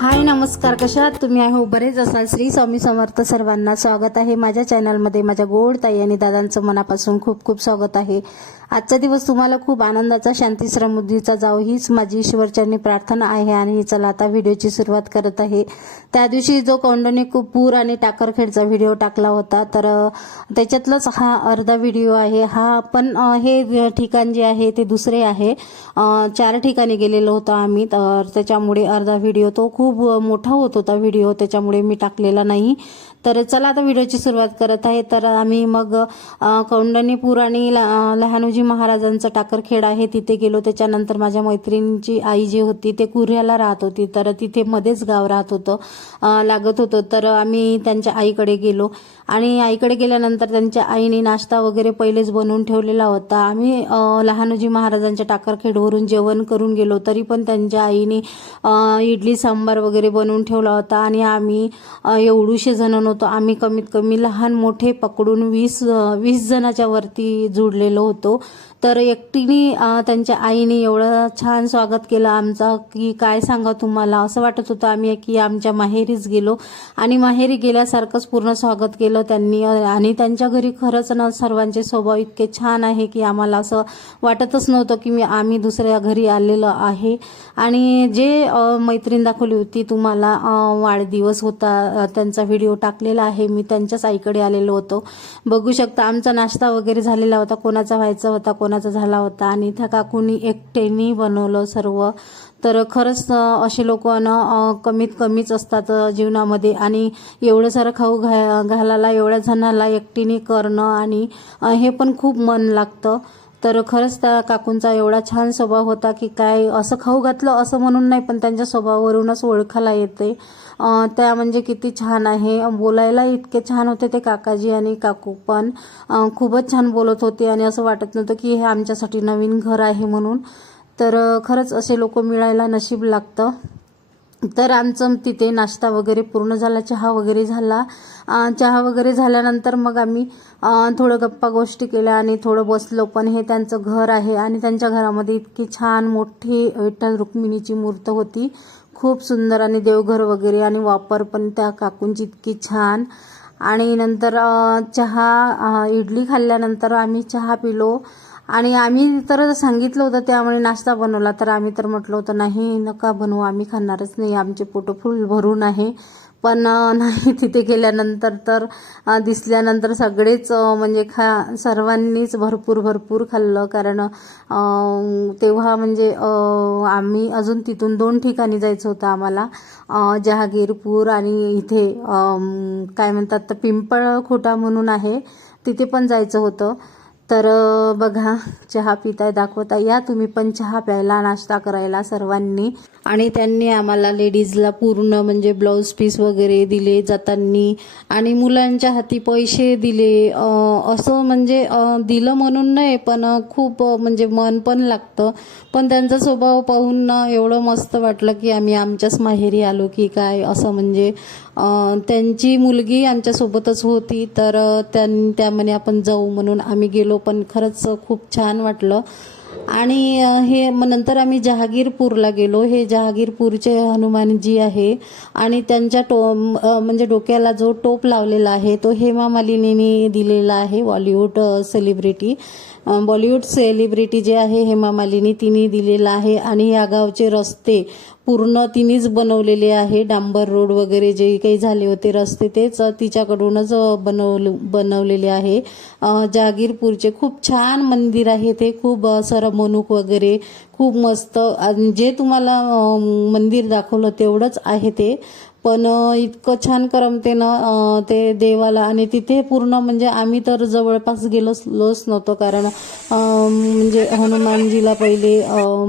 हाय नमस्कार. कशा आहात तुम्ही? आहे बरेच असाल. श्री स्वामी समर्थ सर्वांना स्वागत आहे. माझ्या चॅनलमध्ये माझ्या गोड ताई आणि दादांचं मनापासून खूप खूप स्वागत आहे. आजचा दिवस तुम्हाला खूप आनंदाचा शांती समृद्धीचा जावो. हीच माझी ईश्वरचरणी प्रार्थना आहे आणि चला आता व्हिडिओची सुरुवात करत आहे. त्या दिवशी जो कौंडणी पूर आणि टाकरखेडचा व्हिडिओ टाकला होता तर त्याच्यातलाच हा अर्धा व्हिडिओ आहे. हा पण हे ठिकाण जे आहे ते दुसरे आहे. चार ठिकाणी गेलेलो होतो आम्ही तर त्याच्यामुळे अर्धा व्हिडिओ तो खूप मोठा होत होता व्हिडिओ त्याच्यामुळे मी टाकलेला नाही. तर चला आता व्हिडिओची सुरुवात करत आहे. तर आम्ही मग कौंडणीपूर आणि ल- लहानोजी महाराजांचं टाकरखेड आहे तिथे गेलो. त्याच्यानंतर माझ्या मैत्रिणीची आई जी होती ते कुऱ्ह्याला राहत होती. तर तिथे मध्येच गाव राहत होतं लागत होतं. तर आम्ही त्यांच्या आईकडे गेलो. आणि आईकडे गेल्यानंतर त्यांच्या आईने नाश्ता वगैरे पहिलेच बनवून ठेवलेला होता. आम्ही लहानोजी महाराजांच्या टाकरखेडवरून जेवण करून गेलो तरी पण त्यांच्या आईने इडली सांबार वगैरे बनवून ठेवला होता. आणि आम्ही एवढूशे जण नव्हतो. आम्ही कमीत कमी लहान मोठे पकडून वीस वीस जणाच्या वरती जुडलेलो होतो. तर एकटीने त्यांच्या आईने एवढं छान स्वागत केलं आमचा की काय सांगा तुम्हाला? असं वाटत होतं आम्ही की आमच्या माहेरीच गेलो. आणि माहेरी गेल्यासारखंच पूर्ण स्वागत केलं. त्यांनी. आणि त्यांच्या घरी खरंच ना सर्वांचे स्वभाव इतके छान आहे की आम्हाला असं वाटतच नव्हतं की मी आम्ही दुसऱ्या घरी आलेलो आहे. आणि जे मैत्रीण दाखवली होती तुम्हाला वाढदिवस होता त्यांचा व्हिडिओ टाकलेला आहे. मी त्यांच्याच आईकडे आलेलो होतो. बघू शकता आमचा नाश्ता वगैरे झालेला होता. कोणाचा व्हायचा होता कोणाचा झाला होता. आणि त्या काकूनी एकट्याने बनवलं सर्व. तर खरंच असे लोक ना कमीत कमीच असतात जीवनामध्ये. आणि एवढं सारं खाऊ घा घालायला एवढ्या जणाला एकटीने करणं आणि हे पण खूप मन लागतं. तर खरंच त्या काकूंचा एवढा छान स्वभाव होता की काय असं खाऊ घातलं असं म्हणून नाही पण त्यांच्या स्वभावावरूनच ओळखायला येते. त्या म्हणजे किती छान आहे. बोलायला इतके छान होते ते काकाजी आणि काकू पण खूपच छान बोलत होते. आणि असं वाटत नव्हतं की हे आमच्यासाठी नवीन घर आहे म्हणून. तर खरंच असे लोक मिळायला नशीब लागतं. तर आमचं तिथे नाश्ता वगैरे पूर्ण झाला चहा वगैरे झाला. चहा वगैरे झाल्यानंतर मग आम्ही थोडं गप्पा गोष्टी केल्या आणि थोडं बसलो. पण हे त्यांचं घर आहे आणि त्यांच्या घरामध्ये इतकी छान मोठी विठ्ठल रुक्मिणीची मूर्त होती. खूप सुंदर आणि देवघर वगैरे आणि वापर पण त्या काकूंची इतकी छान. आणि नंतर चहा इडली खाल्ल्यानंतर आम्ही चहा पिलो. आणि आम्ही तर सांगितलं होतं त्यामुळे नाश्ता बनवला. तर आम्ही तर म्हटलं होतं नाही नका बनवू आम्ही खाणारच नाही. आमचे पोटं फुल भरून आहे. पण नाही तिथे गेल्यानंतर तर दिसल्यानंतर सगळेच म्हणजे खा सर्वांनीच भरपूर भरपूर खाल्लं. कारण तेव्हा म्हणजे आम्ही अजून तिथून दोन ठिकाणी जायचं होतं आम्हाला. जहागीरपूर आणि इथे काय म्हणतात तर पिंपळखोटा म्हणून आहे. तिथे पण जायचं होतं. तर बघा चहा पिताय दाखवता या तुम्ही पण चहा प्यायला नाश्ता करायला सर्वांनी. आणि त्यांनी आम्हाला लेडीजला पूर्ण म्हणजे ब्लाऊज पीस वगैरे दिले जातांनी. आणि मुलांच्या हाती पैसे दिले. असं म्हणजे दिलं म्हणून नाही पण खूप म्हणजे मन पण लागतं. पण त्यांचा स्वभाव पाहून ना एवढं मस्त वाटलं की आम्ही आमच्याच माहेरी आलो की काय असं म्हणजे त्यांची मुलगी आमच्यासोबतच होती तर त्यां त्यामध्ये आपण जाऊ म्हणून आम्ही गेलो पण खरंच खूप छान वाटलं. आणि हे मग नंतर आम्ही जहागीरपूरला गेलो. हे जहागीरपूरचे हनुमानजी आहे आणि त्यांच्या टो म्हणजे डोक्याला जो टोप लावलेला आहे तो हेमा मालिनीने दिलेला आहे बॉलिवूड सेलिब्रिटी. बॉलिवूड सेलिब्रिटी जे आहे हेमा मालिनी तिने दिलेला आहे. आणि या गावचे रस्ते पूर्ण तिनेच बनवलेले आहे. डांबर रोड वगैरे जे काही झाले होते रस्ते तेच तिच्याकडूनच बनवले बनवलेले आहे. जागीरपूरचे जहागीरपूरचे खूप छान मंदिर आहे ते खूप सरमणूक वगैरे खूप मस्त. आणि जे तुम्हाला मंदिर दाखवलं तेवढंच आहे ते. पण इतकं छान करमते ना ते देवाला आणि तिथे पूर्ण म्हणजे आम्ही तर जवळपास गेलोच लोच नव्हतो कारण म्हणजे हनुमानजीला पहिले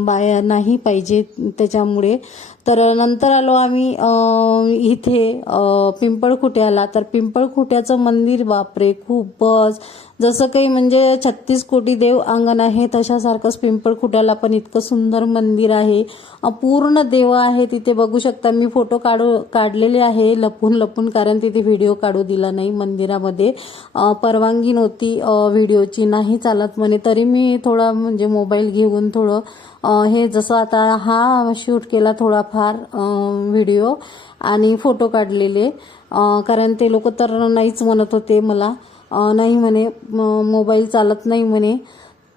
बाया नाही पाहिजे त्याच्यामुळे. तर नंतर आलो आम्ही इथे पिंपळखुट्याला. तर पिंपळखुट्याचं मंदिर बापरे खूपच. जसं काही म्हणजे छत्तीस कोटी देव अंगण आहे तशासारखंच पिंपळखुट्याला पण इतकं सुंदर मंदिर आहे. पूर्ण देव आहे तिथे बघू शकता. मी फोटो काढू काढलेले आहे लपून लपून कारण तिथे व्हिडिओ काढू दिला नाही मंदिरामध्ये. परवानगी नव्हती व्हिडिओची. नाही चालत म्हणे तरी मी थोडा म्हणजे मोबाईल घेऊन थोडं हे जसं आता हा शूट केला थोडाफार व्हिडिओ आणि फोटो काढलेले. कारण ते लोक तर नाहीच म्हणत होते मला. नाही म्हणे मोबाईल चालत नाही म्हणे.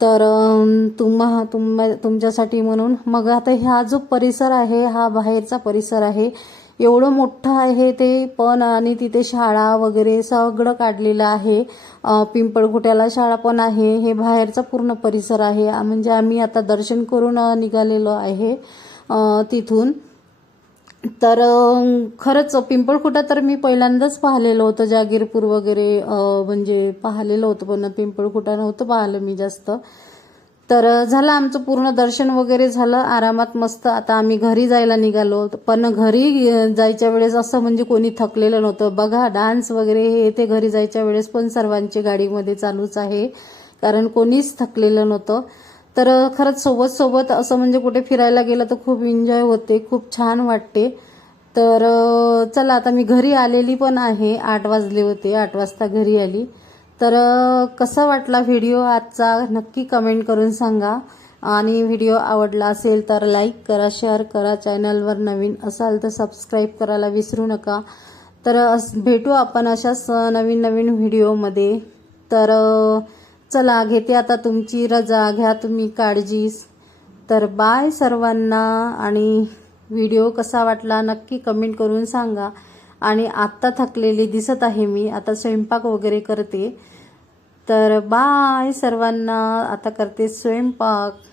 तर अं, तुम्हा तुम तुमच्यासाठी म्हणून. मग आता हा जो परिसर आहे हा बाहेरचा परिसर आहे एवढं मोठं आहे ते पण आणि तिथे शाळा वगैरे सगळं काढलेलं आहे. अं, पिंपळखुट्याला शाळा पण आहे. हे बाहेरचा पूर्ण परिसर आहे. म्हणजे आम्ही आता दर्शन करून निघालेलो आहे तिथून. तर खरंच पिंपळखुटा तर मी पहिल्यांदाच पाहिलेलं होतं. जागीरपूर वगैरे म्हणजे पाहिलेलं होतं. पण पिंपळखुटा नव्हतं पाहिलं मी जास्त. तर झालं आमचं पूर्ण दर्शन वगैरे झालं. आरामात मस्त. आता आम्ही घरी जायला निघालो. पण घरी जायच्या वेळेस असं म्हणजे कोणी थकलेलं नव्हतं. बघा डान्स वगैरे हे ते घरी जायच्या वेळेस पण सर्वांची गाडीमध्ये चालूच आहे. कारण कोणीच थकलेलं नव्हतं. तर खरंच सोबत सोबत असं म्हणजे कुठे फिरायला गेलं तर खूप एन्जॉय होते. खूप छान वाटते. तर चला आता मी घरी आलेली पण आहे. आठ वाजले होते. आठ वाजता घरी आली. तर कसा वाटला व्हिडिओ आजचा? नक्की कमेंट करून सांगा. आणि व्हिडिओ आवडला असेल तर लाईक करा शेअर करा. चॅनलवर नवीन असाल तर सबस्क्राईब करायला विसरू नका. तर भेटू आपण अशाच नवीन नवीन व्हिडिओमध्ये. तर चला घेते आता तुमची रजा. घ्या तुम्ही काळजी तर बाय सर्वांना. आणि व्हिडिओ कसा वाटला नक्की कमेंट करून सांगा. आणि आत्ता थकलेली दिसत आहे मी. आता स्वयंपाक वगैरे करते. तर बाय सर्वांना. आता करते स्वयंपाक.